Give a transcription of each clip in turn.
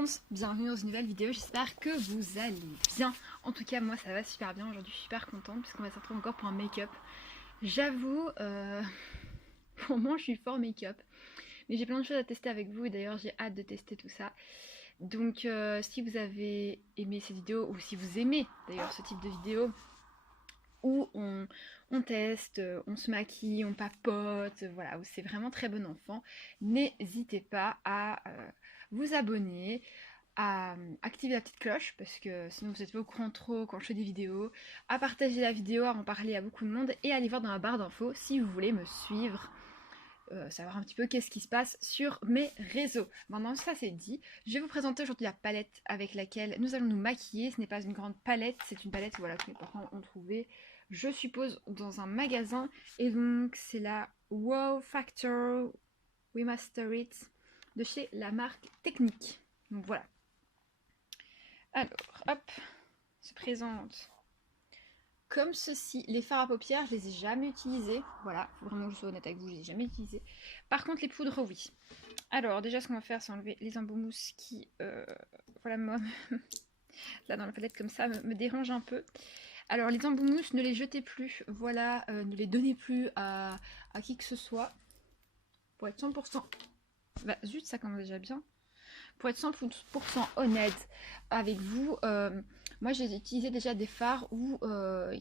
monde, bienvenue dans une nouvelle vidéo, j'espère que vous allez bien. En tout cas moi ça va super bien, aujourd'hui je suis super contente puisqu'on va se retrouver encore pour un make-up. J'avoue, pour moi je suis fort make-up, mais j'ai plein de choses à tester avec vous et d'ailleurs j'ai hâte de tester tout ça. Donc si vous avez aimé cette vidéo ou si vous aimez d'ailleurs ce type de vidéo où on teste, on se maquille, on papote, voilà, où c'est vraiment très bon enfant, n'hésitez pas à vous abonner, à activer la petite cloche parce que sinon vous êtes pas au courant trop quand je fais des vidéos, à partager la vidéo, à en parler à beaucoup de monde et à aller voir dans la barre d'infos si vous voulez me suivre, savoir un petit peu qu'est-ce qui se passe sur mes réseaux. Maintenant ça c'est dit, je vais vous présenter aujourd'hui la palette avec laquelle nous allons nous maquiller. Ce n'est pas une grande palette, c'est une palette voilà, que mes parents ont trouvée, je suppose, dans un magasin. Et donc c'est la Wow Factor We Master It de chez la marque Technique. Donc voilà. Alors, hop, se présente comme ceci. Les fards à paupières, je les ai jamais utilisés. Voilà, faut vraiment que je sois honnête avec vous, je les ai jamais utilisés. Par contre, les poudres, oui. Alors, déjà, ce qu'on va faire, c'est enlever les embaumes-mousse qui, voilà, moi, là, dans la palette, comme ça, me dérange un peu. Alors, les embaumes-mousse, ne les jetez plus. Voilà, ne les donnez plus à qui que ce soit. Pour être 100%... Bah, zut, ça commence déjà bien. Pour être 100% honnête avec vous, moi j'ai utilisé déjà des fards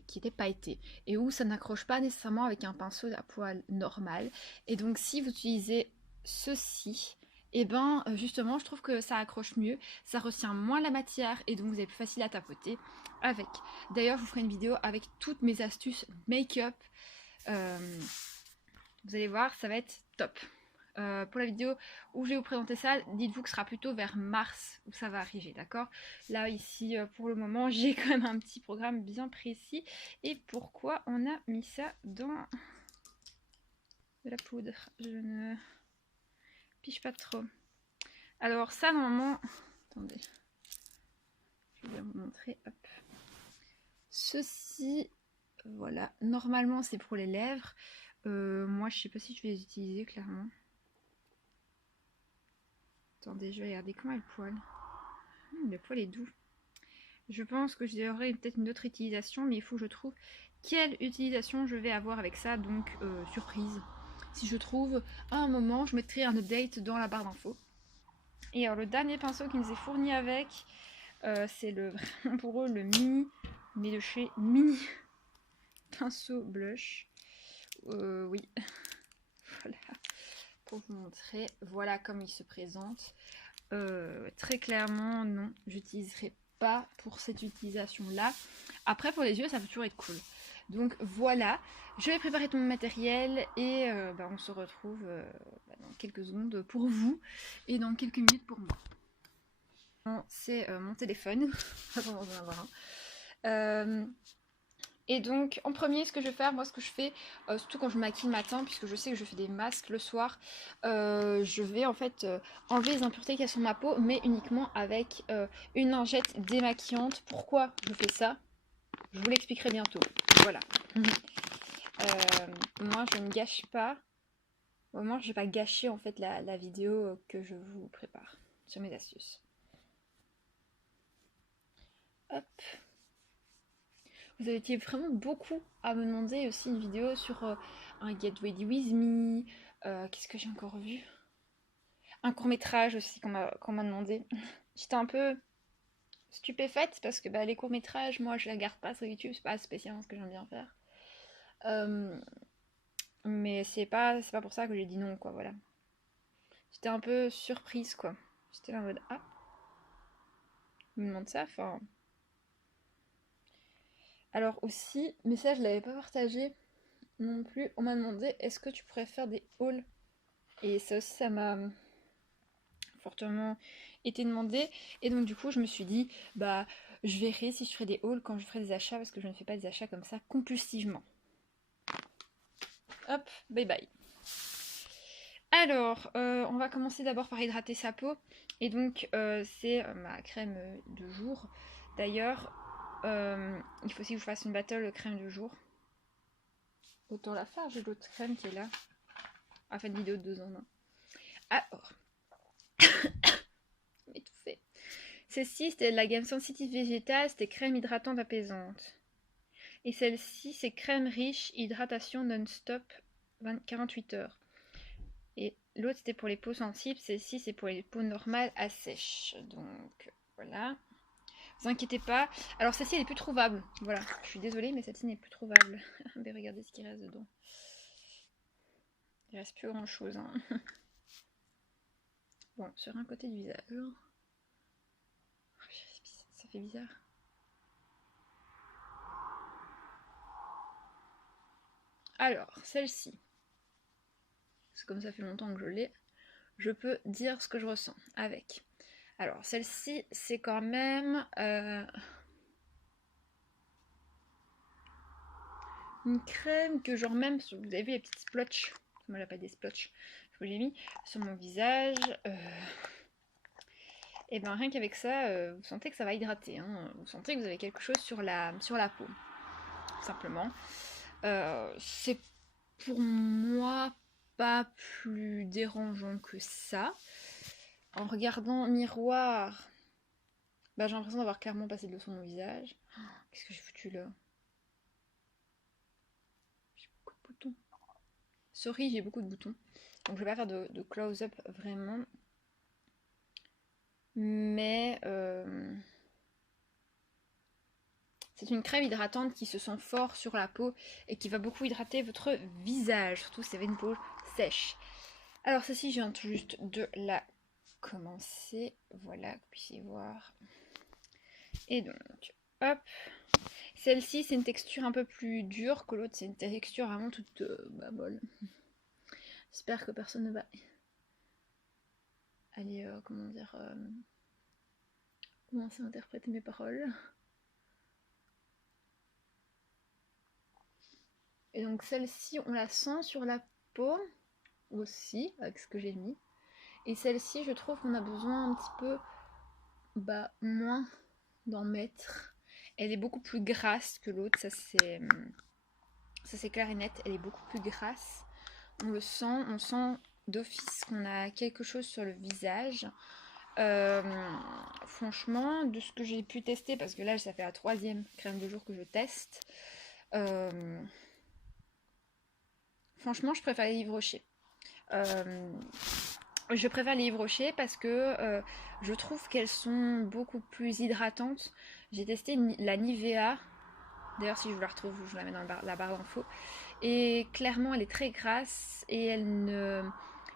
qui étaient pailletés et où ça n'accroche pas nécessairement avec un pinceau à poil normal. Et donc si vous utilisez ceci, et ben justement je trouve que ça accroche mieux, ça retient moins la matière et donc vous avez plus facile à tapoter avec. D'ailleurs je vous ferai une vidéo avec toutes mes astuces make-up. Vous allez voir, ça va être top. Pour la vidéo où je vais vous présenter ça, dites-vous que ce sera plutôt vers mars où ça va arriver, d'accord? Là, ici, pour le moment, j'ai quand même un petit programme bien précis. Et pourquoi on a mis ça dans de la poudre? Je ne piche pas trop. Alors ça, normalement... Attendez. Je vais vous montrer. Hop. Ceci, voilà. Normalement, c'est pour les lèvres. Moi, je sais pas si je vais les utiliser, clairement. Attendez, je vais regarder comment est le poil. Le poil est doux. Je pense que j'aurai peut-être une autre utilisation, mais il faut que je trouve quelle utilisation je vais avoir avec ça, donc surprise. Si je trouve à un moment, je mettrai un update dans la barre d'infos. Et alors le dernier pinceau qui nous est fourni avec, c'est vraiment pour eux le mini, mais de chez Mini pinceau blush. Oui, voilà, pour vous montrer, voilà comme il se présente. Très clairement, non, j'utiliserai pas pour cette utilisation là. Après pour les yeux ça peut toujours être cool. Donc voilà, je vais préparer tout mon matériel et on se retrouve dans quelques secondes pour vous et dans quelques minutes pour moi. Bon, c'est mon téléphone. Attends, on va en avoir un. Et donc en premier ce que je vais faire, moi ce que je fais, surtout quand je me maquille le matin, puisque je sais que je fais des masques le soir, je vais en fait enlever les impuretés qu'il y a sur ma peau, mais uniquement avec une lingette démaquillante. Pourquoi je fais ça? Je vous l'expliquerai bientôt. Voilà. Moi je ne gâche pas, au moins je ne vais pas gâcher en fait la vidéo que je vous prépare sur mes astuces. Hop. Vous avez été vraiment beaucoup à me demander aussi une vidéo sur un Get Ready With Me. Qu'est-ce que j'ai encore vu? Un court-métrage aussi qu'on m'a demandé. J'étais un peu stupéfaite parce que les courts-métrages, moi je les regarde pas sur YouTube, c'est pas spécialement ce que j'aime bien faire. Mais c'est pas pour ça que j'ai dit non, quoi, voilà. J'étais un peu surprise, quoi. J'étais là en mode, ah, on me demande ça, enfin... Alors aussi, mais ça je l'avais pas partagé non plus, on m'a demandé est-ce que tu pourrais faire des hauls, et ça aussi ça m'a fortement été demandé, et donc du coup je me suis dit je verrai si je ferai des hauls quand je ferai des achats, parce que je ne fais pas des achats comme ça compulsivement. Hop, bye bye. Alors on va commencer d'abord par hydrater sa peau, et donc c'est ma crème de jour. D'ailleurs il faut aussi que je fasse une battle crème de jour. Autant la faire, j'ai l'autre crème qui est là. Ah, fait une vidéo de 2 ans. Alors, m'étouffer. Celle-ci, c'était de la gamme Sensitive Végétale, c'était crème hydratante apaisante. Et celle-ci, c'est crème riche, hydratation non-stop, 48 heures. Et l'autre, c'était pour les peaux sensibles. Celle-ci, c'est pour les peaux normales à sèche. Donc, voilà. Ne vous inquiétez pas. Alors, celle-ci, elle est plus trouvable. Voilà. Je suis désolée, mais celle-ci n'est plus trouvable. Mais regardez ce qui reste dedans. Il reste plus grand-chose. Hein. Bon, sur un côté du visage. Ça fait bizarre. Alors, celle-ci. C'est comme ça fait longtemps que je l'ai. Je peux dire ce que je ressens avec. Alors, celle-ci, c'est quand même une crème que genre même, vous avez vu les petites splotches, moi j'appelle des splotches, que j'ai mis sur mon visage. Et bien rien qu'avec ça, vous sentez que ça va hydrater. Hein. Vous sentez que vous avez quelque chose sur la peau, simplement. C'est pour moi pas plus dérangeant que ça. En regardant le miroir, bah, j'ai l'impression d'avoir clairement passé de l'eau sur mon visage. Oh, qu'est-ce que j'ai foutu là? J'ai beaucoup de boutons. Sorry, j'ai beaucoup de boutons. Donc je vais pas faire de close-up vraiment. Mais c'est une crème hydratante qui se sent fort sur la peau et qui va beaucoup hydrater votre visage, surtout si vous avez une peau sèche. Alors celle-ci, je viens tout juste de la commencer. Voilà, que vous puissiez voir. Et donc, hop. Celle-ci, c'est une texture un peu plus dure que l'autre. C'est une texture vraiment toute molle. J'espère que personne ne va aller, comment dire, commencer à interpréter mes paroles. Et donc celle-ci, on la sent sur la peau aussi, avec ce que j'ai mis. Et celle-ci, je trouve qu'on a besoin un petit peu moins d'en mettre. Elle est beaucoup plus grasse que l'autre, ça c'est clair et net, elle est beaucoup plus grasse. On sent d'office qu'on a quelque chose sur le visage. Franchement, de ce que j'ai pu tester, parce que là ça fait la 3e crème de jour que je teste, franchement je préfère les Yves Rocher. Je préfère les Yves Rocher parce que je trouve qu'elles sont beaucoup plus hydratantes. J'ai testé la Nivea. D'ailleurs, si je vous la retrouve, je vous la mets dans la barre d'infos. Et clairement, elle est très grasse et elle ne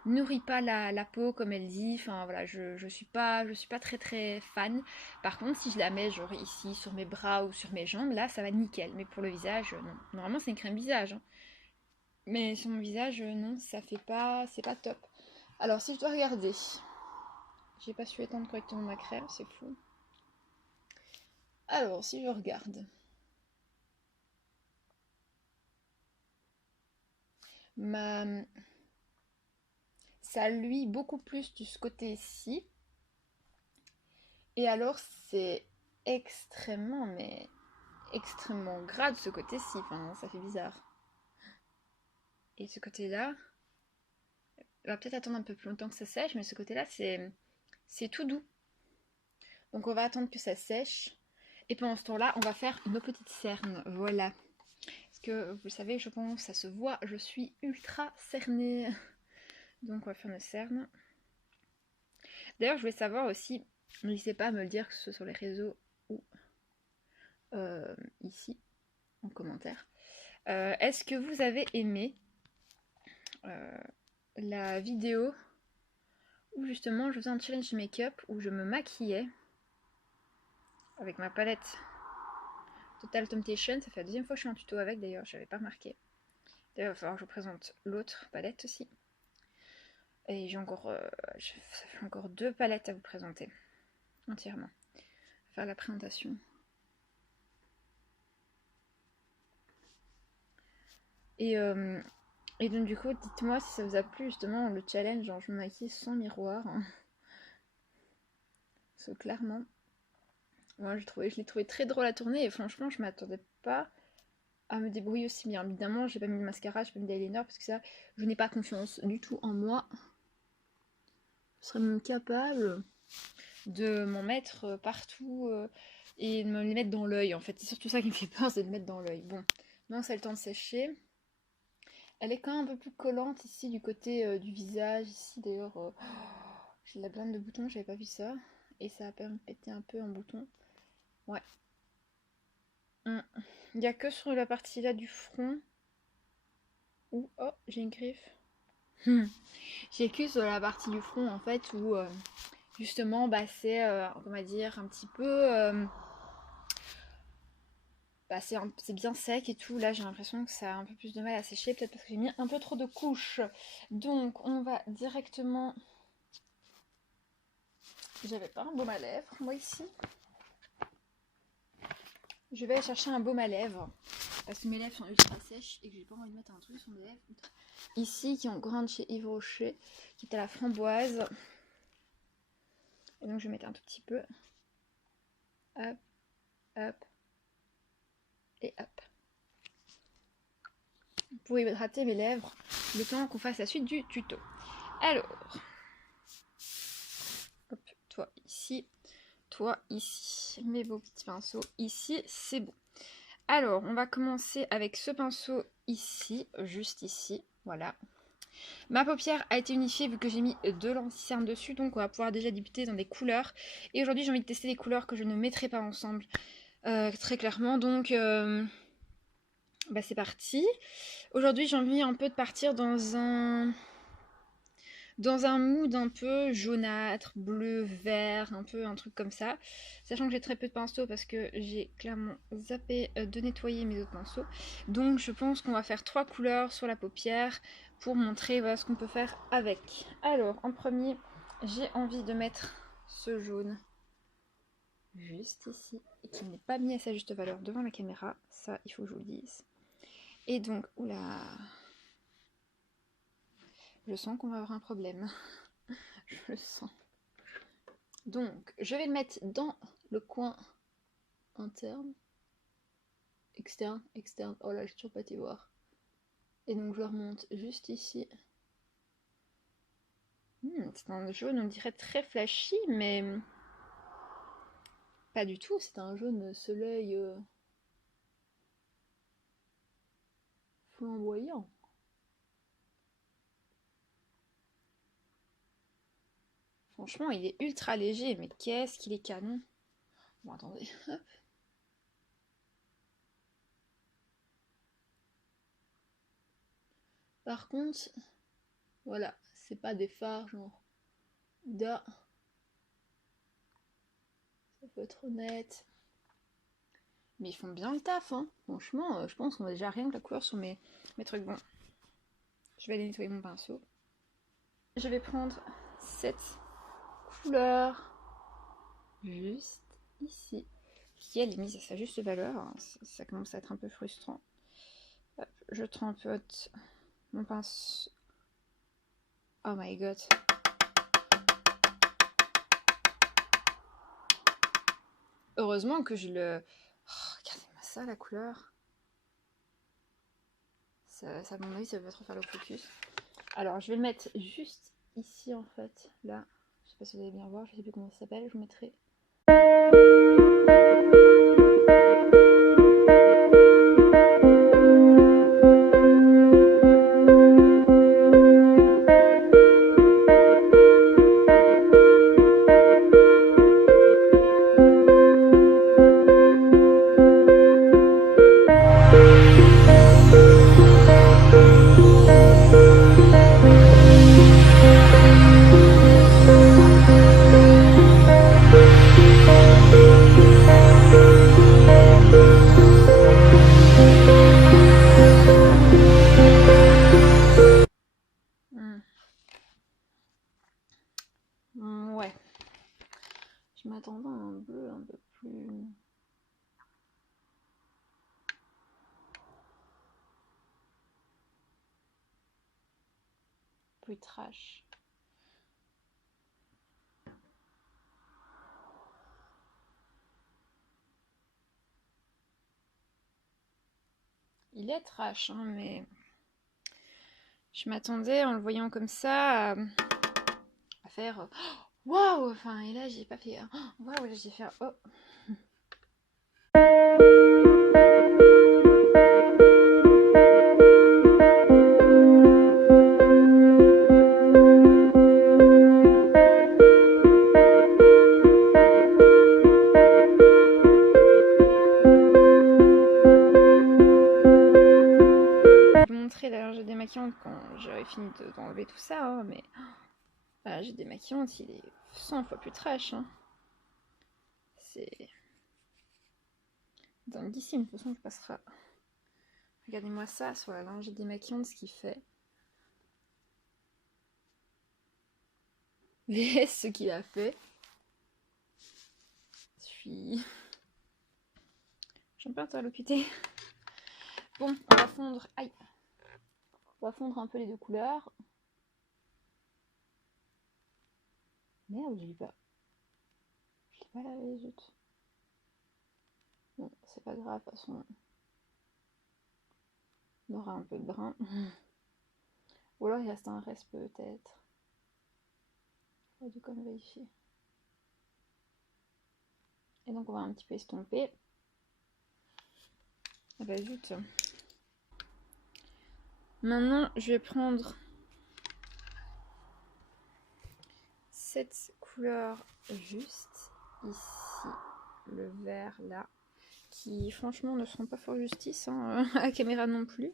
nourrit pas la peau comme elle dit. Enfin voilà, je suis pas très très fan. Par contre, si je la mets genre ici sur mes bras ou sur mes jambes, là ça va nickel. Mais pour le visage, non. Normalement, c'est une crème visage. Hein. Mais sur mon visage, non, ça fait pas, c'est pas top. Alors, si je dois regarder, j'ai pas su étendre correctement ma crème, c'est fou. Alors, si je regarde, ça luit beaucoup plus de ce côté-ci. Et alors, c'est extrêmement, mais extrêmement gras de ce côté-ci. Enfin, ça fait bizarre. Et ce côté-là, on va peut-être attendre un peu plus longtemps que ça sèche, mais ce côté-là, c'est tout doux. Donc, on va attendre que ça sèche. Et pendant ce temps-là, on va faire nos petites cernes. Voilà. Parce que, vous le savez, je pense, ça se voit, je suis ultra cernée. Donc, on va faire nos cernes. D'ailleurs, je voulais savoir aussi, n'hésitez pas à me le dire, que ce soit sur les réseaux ou ici, en commentaire. Est-ce que vous avez aimé la vidéo où justement je faisais un challenge make-up où je me maquillais avec ma palette Total Temptation? Ça fait la 2e fois que je suis en tuto avec, d'ailleurs, j'avais pas remarqué. D'ailleurs, il va falloir que je vous présente l'autre palette aussi. Et j'ai encore, ça fait encore 2 palettes à vous présenter entièrement. Faire la présentation. Et donc du coup, dites-moi si ça vous a plu justement le challenge, genre je me maquille sans miroir. Parce que clairement, moi je l'ai trouvé très drôle à tourner et franchement je m'attendais pas à me débrouiller aussi bien. Évidemment, j'ai pas mis de mascara, j'ai pas mis d'eyeliner parce que ça, je n'ai pas confiance du tout en moi. Je serais même capable de m'en mettre partout et de me les mettre dans l'œil en fait. C'est surtout ça qui me fait peur, c'est de mettre dans l'œil. Bon, maintenant c'est le temps de sécher. Elle est quand même un peu plus collante ici du côté du visage. Ici d'ailleurs, j'ai de la blinde de boutons, j'avais pas vu ça. Et ça a permis de péter un peu en bouton. Ouais. Il n'y a que sur la partie là du front. Où, oh, j'ai une griffe. J'ai que sur la partie du front en fait où justement bah, c'est on va dire un petit peu bah, c'est bien sec et tout. Là j'ai l'impression que ça a un peu plus de mal à sécher, peut-être parce que j'ai mis un peu trop de couches. Donc on va directement, j'avais pas un baume à lèvres moi ici, je vais aller chercher un baume à lèvres parce que mes lèvres sont ultra sèches et que j'ai pas envie de mettre un truc sur mes lèvres ici qui est encore un de chez Yves Rocher qui est à la framboise. Et donc je vais mettre un tout petit peu. Hop, hop. Et hop. Pour hydrater mes lèvres, le temps qu'on fasse la suite du tuto. Alors, hop, toi ici, mes beaux petits pinceaux ici, c'est bon. Alors, on va commencer avec ce pinceau ici, juste ici, voilà. Ma paupière a été unifiée vu que j'ai mis de l'anti-cerne dessus, donc on va pouvoir déjà débuter dans des couleurs. Et aujourd'hui, j'ai envie de tester des couleurs que je ne mettrai pas ensemble, très clairement, donc bah, c'est parti. Aujourd'hui, j'ai envie un peu de partir dans un mood un peu jaunâtre, bleu, vert, un peu un truc comme ça. Sachant que j'ai très peu de pinceaux parce que j'ai clairement zappé de nettoyer mes autres pinceaux. Donc je pense qu'on va faire 3 couleurs sur la paupière pour montrer voilà, ce qu'on peut faire avec. Alors en premier, j'ai envie de mettre ce jaune juste ici et qui n'est pas mis à sa juste valeur devant la caméra. Ça, il faut que je vous le dise. Et donc, oula, je sens qu'on va avoir un problème. Je le sens. Donc, je vais le mettre dans le coin interne. Externe. Oh là, j'ai toujours pas été voir. Et donc, je le remonte juste ici. C'est un jaune, on dirait très flashy, mais pas du tout. C'est un jaune soleil flamboyant. Franchement, il est ultra léger, mais qu'est-ce qu'il est canon. Bon, attendez. Par contre, voilà, c'est pas des fards genre da. Ça peut être honnête. Mais ils font bien le taf, hein. Franchement, je pense qu'on a déjà rien que la couleur sur mes trucs. Bon, je vais aller nettoyer mon pinceau. Je vais prendre cette couleur juste ici, qui elle est mise à sa juste valeur. Hein. Ça commence à être un peu frustrant. Hop, je trempote mon pinceau. Oh my god. Heureusement que je le... Oh, regardez-moi ça, la couleur. Ça, à mon avis, ça va pas trop faire le focus. Alors, je vais le mettre juste ici, en fait. Là, je sais pas si vous allez bien voir, je sais plus comment ça s'appelle. Je vous mettrai... Ouais. Je m'attendais à un bleu un peu plus trash. Il est trash, hein, mais je m'attendais en le voyant comme ça à faire Waouh, enfin, et là, j'ai pas fait... Waouh, là, j'ai fait... Oh. Montrer la lingerie démaquillante quand j'aurais fini d'enlever tout ça, hein, mais la lingerie démaquillante, il est 100 fois plus trash. Hein. C'est dinguissime. De toute façon, je passerai. Regardez-moi ça sur la lingerie démaquillante, ce qu'il fait. VS ce qu'il a fait. Je suis un peu interlocutée. Bon, on va fondre. Aïe. On va fondre un peu les deux couleurs. Merde, je l'ai pas. Je l'ai pas lavé, zut. Bon, c'est pas grave, de toute façon. On aura un peu de brun. Ou alors il reste un reste peut-être. J'aurais dû quand même vérifier. Et donc on va un petit peu estomper. Ah bah zut. Maintenant, je vais prendre cette couleur juste ici, le vert là, qui franchement ne seront pas fort justice hein, à la caméra non plus.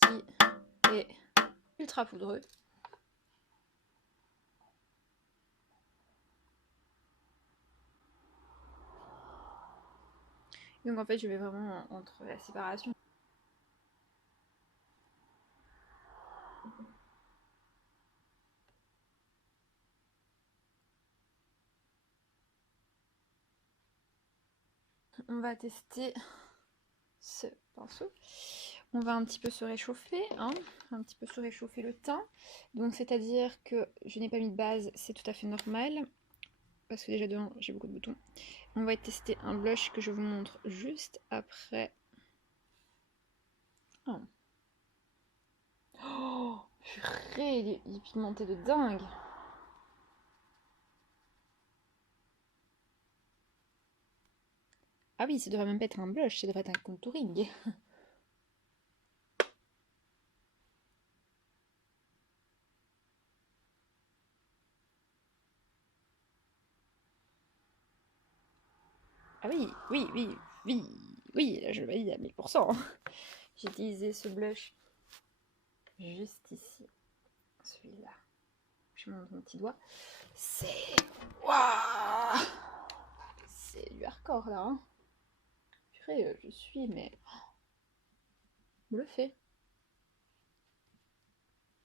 Qui est ultra poudreux. Donc en fait, je vais vraiment entre la séparation. On va tester ce pinceau. On va un petit peu se réchauffer, hein, un petit peu se réchauffer le teint. Donc c'est-à-dire que je n'ai pas mis de base, c'est tout à fait normal. Parce que déjà devant, j'ai beaucoup de boutons. On va tester un blush que je vous montre juste après. Oh, oh purée, il est pigmenté de dingue. Ah oui, ça devrait même pas être un blush, ça devrait être un contouring. Ah oui, oui, oui, oui, oui, là je le valide à 1000%. J'ai utilisé ce blush juste ici, celui-là. Je montre mon petit doigt. C'est... Waouh, c'est du hardcore là. Hein. Purée, je suis, mais... bluffé.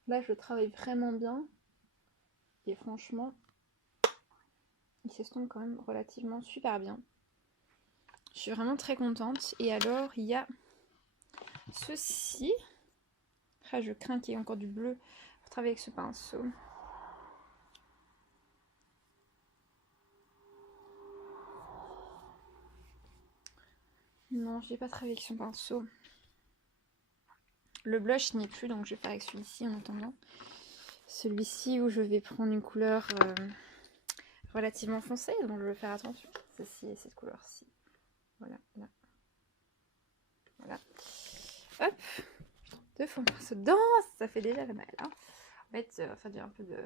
Là, je travaille vraiment bien. Et franchement, il s'estompe quand même relativement super bien. Je suis vraiment très contente. Et alors, il y a ceci. Ah, je crains qu'il y ait encore du bleu pour travailler avec ce pinceau. Non, je n'ai pas travaillé avec ce pinceau. Le blush n'y est plus, donc je vais faire avec celui-ci en attendant. Celui-ci où je vais prendre une couleur relativement foncée, donc je vais faire attention. Ceci et cette couleur-ci. Voilà, là. Voilà. Hop. Deux fois un pinceau dedans, ça fait déjà la mal. Hein. En fait, on va faire un peu de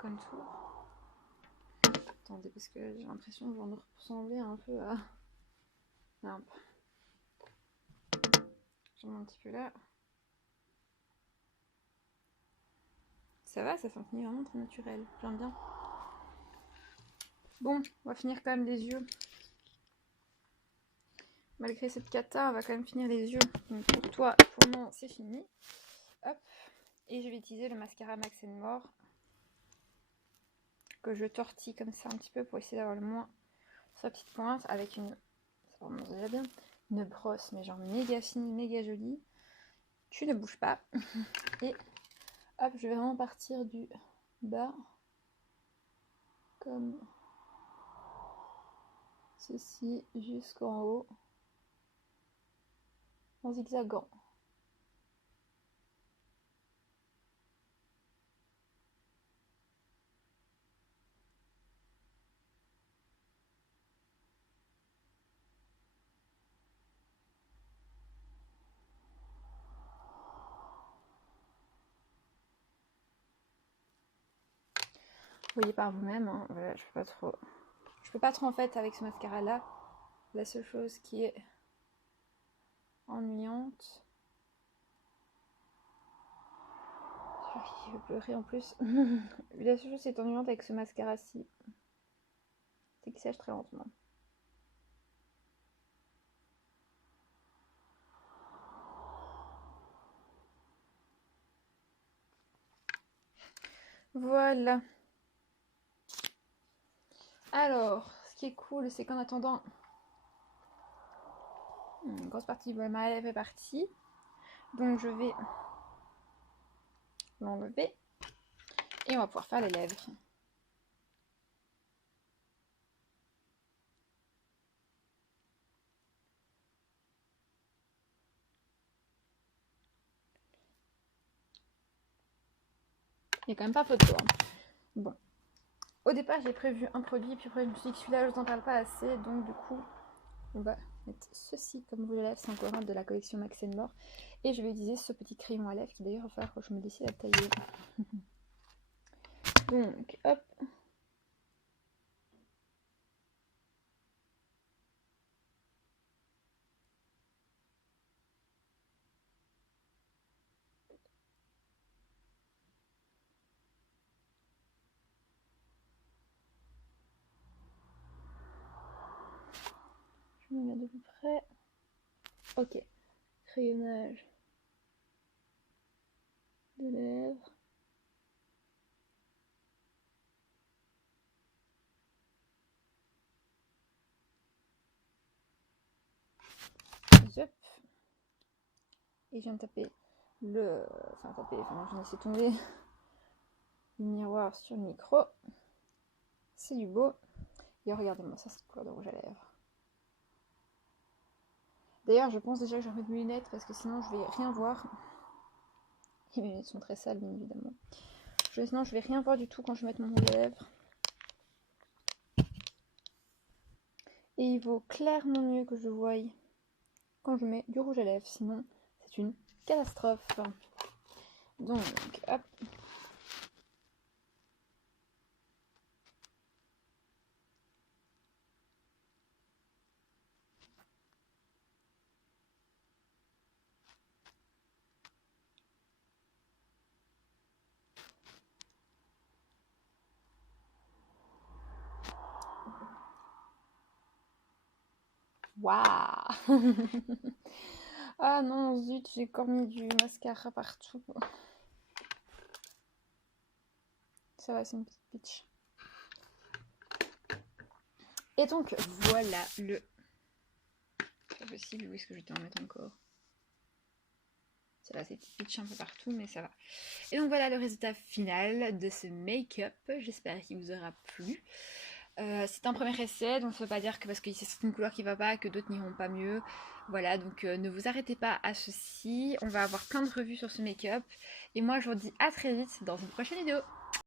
contour. Attendez, parce que j'ai l'impression que j'en ressemblais un peu à... Un peu. J'en mets un petit peu là. Ça va, ça finit vraiment très naturel. J'aime bien. Bon, on va finir quand même les yeux. Malgré cette cata, on va quand même finir les yeux. Donc pour toi, pour moi, c'est fini. Hop. Et je vais utiliser le mascara Max More. Que je tortille comme ça un petit peu pour essayer d'avoir le moins sa petite pointe. Avec une... ça remonte déjà bien. Une brosse, mais genre méga fine, méga jolie. Tu ne bouges pas. Et hop, je vais vraiment partir du bas. Comme ceci jusqu'en haut en zigzagant. Vous voyez par vous-même, hein, voilà, je peux pas trop en fait avec ce mascara là. La seule chose qui est ennuyante, je vais pleurer en plus. La seule chose qui est ennuyante avec ce mascara ci, c'est qu'il sèche très lentement. Voilà. Alors, ce qui est cool, c'est qu'en attendant, une grosse partie de ma lèvre est partie. Donc je vais l'enlever et on va pouvoir faire les lèvres. Il n'y a quand même pas photo. Hein. Bon. Au départ, j'ai prévu un produit, puis après, je me suis dit que celui-là, je n'en parle pas assez. Donc, du coup, on va mettre ceci comme rouge à lèvres. C'est encore un de la collection Max & More. Et je vais utiliser ce petit crayon à lèvres qui, d'ailleurs, va falloir que je me décide à tailler. Donc, hop. Je me mets de plus près. Ok. Crayonnage de lèvres. Zop. Et je viens de taper j'en ai laissé tomber le miroir sur le micro. C'est du beau. Et regardez-moi ça, cette couleur de rouge à lèvres. D'ailleurs, je pense déjà que je vais mettre mes lunettes parce que sinon je vais rien voir. Et mes lunettes sont très sales, bien évidemment. Sinon, je vais rien voir du tout quand je vais mettre mon rouge à lèvres. Et il vaut clairement mieux que je voie quand je mets du rouge à lèvres. Sinon, c'est une catastrophe. Donc, hop. Waouh. Ah non, zut, j'ai encore mis du mascara partout. Ça va, c'est une petite pitch. Et donc, voilà le... C'est pas possible, où est-ce que je vais t'en mettre encore? Ça va, c'est petite pitch un peu partout, mais ça va. Et donc voilà le résultat final de ce make-up. J'espère qu'il vous aura plu. C'est un premier essai, donc ça ne veut pas dire que parce qu'il y a certaines couleurs qui ne vont pas, que d'autres n'iront pas mieux. Voilà, donc ne vous arrêtez pas à ceci. On va avoir plein de revues sur ce make-up. Et moi, je vous dis à très vite dans une prochaine vidéo.